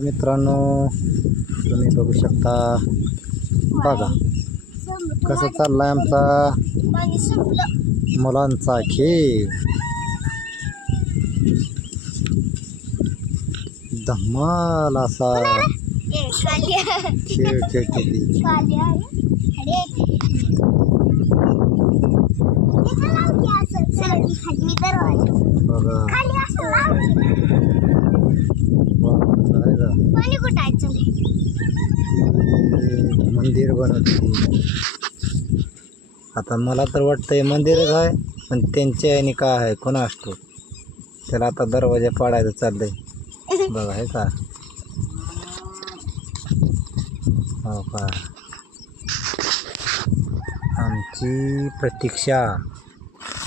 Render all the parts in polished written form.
मित्रांनो, तुम्ही बघू शकता, बघा कसं चाललाय आमचा मुलांचा खेळ. धमाल असा खेळ खेळते ती. बघा मंदिर बनवते. आता मला तर वाटतंय मंदिरच आहे, पण त्यांच्या याने काय आहे कोणा असतो. त्याला आता दरवाजा पाडायचं चाललंय. बघा हे का, हो का, आमची प्रतीक्षा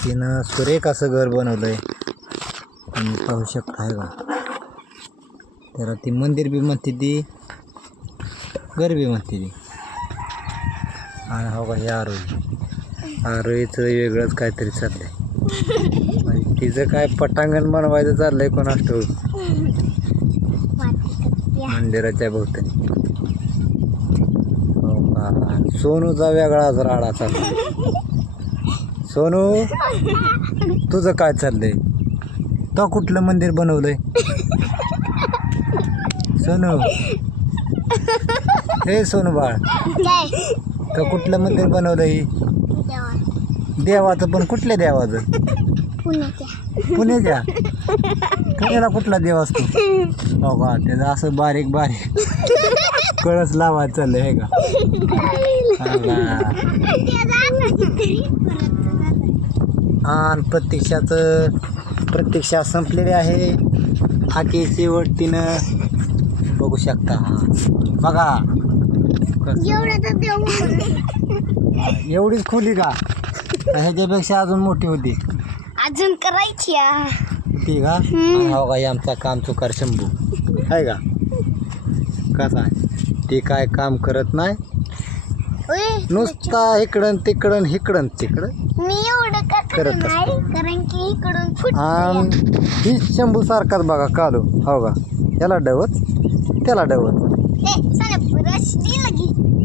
तिनं सुरेख असं घर बनवलंय. तुम्ही पाहू शकता आहे का. त्याला ती मंदिर बी म्हणते, ती घर बी म्हणते ती. आणि हो का, हे आरोईचं वेगळंच काहीतरी चाललंय. म्हणजे तिचं काय पटांगण बनवायचं चाललंय कोणास ठाऊक मंदिराच्या भोवतानी. हो का, सोनूचा वेगळाच राडा चाललाय. सोनू, तुझं काय चाललंय? तो कुठलं मंदिर बनवलंय सोनू? हे सोनू बाळ, तो कुठलं मंदिर बनवलंय? देवाचं? पण कुठल्या देवाचं? पुण्याच्या? पुण्याला कुठला देव असतो? हो का, त्याचं असं बारीक बारीक कळस लावायचं चाललंय हे का. आणि प्रतीक्षा संपलेली आहे. आकेची वरतीनं बघू शकता. बघा एवढीच खोली का, ह्याच्यापेक्षा अजून मोठी होती? अजून करायची होती का. हो का, आमचा काम चुकार शंभू आहे का. कसा आहे ते, काय काम करत नाही, नुसता इकडं तिकडं इकडं तिकडं. मी एवढं करत नाही, कारण की इकडून ही शंभू सारखाच बघा कालू. हो का, याला डवत त्याला डवत.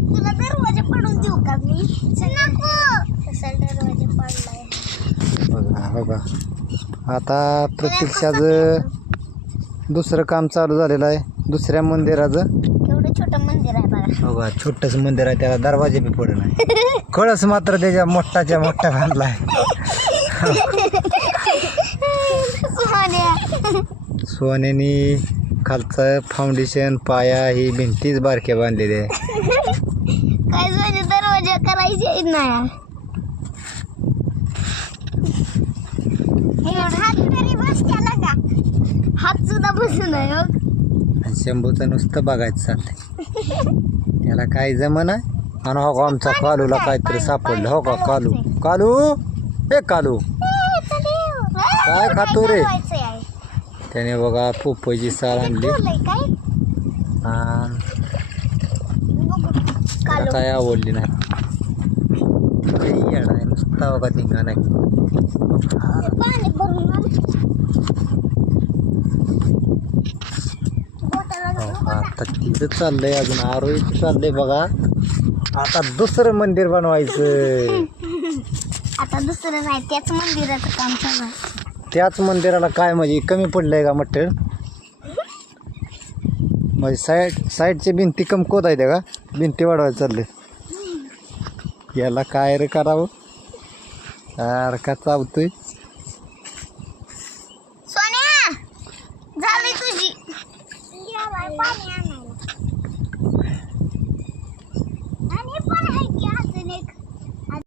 तुला दरवाजा पडून देऊ का मी? कसा दरवाजा पडलाय बघा. हो का, आता प्रतीक्षाचं दुसरं काम चालू झालेलं आहे, दुसऱ्या मंदिराचं. एवढं छोटं मंदिर आहे बघा. हो का, छोटंसं मंदिर आहे, त्याला दरवाजे बी पडत नाही. कळस मात्र त्याच्या मोठाच्या मोठा बांधलाय. सोन्यानी खालचं फाउंडेशन, पाया, ही भिंतीच बारक्या बांधलेली आहे. काय झालं, दरवाजा करायचे नाही. हात तरी बस त्याला का, हात सुद्धा बसू नाही. शंभूचं नुसतं बघायचं चाललंय, त्याला काय जमन आहे. आणि हो का, आमचा कालूला काहीतरी सापडलं. हो का, कालू कालू, हे कालू काय खातो रे? त्याने बघा पोपईची साल आणली. काय आवडली नाही, येडा आहे नुसता बघा, निघा नाही. आता तिथं चाललंय, अजून आरोईचं चाललंय बघा. आता दुसरं मंदिर बनवायचं. आता दुसरं नाही, त्याच मंदिराचं काम चालू आहे. त्याच मंदिराला काय म्हणजे कमी पडलंय का मटेरियल? म्हणजे साईडचे भिंती कमकोत आहे का, भिंती वाढवायला चालले. याला काय रे करावं, यार का चावतोय.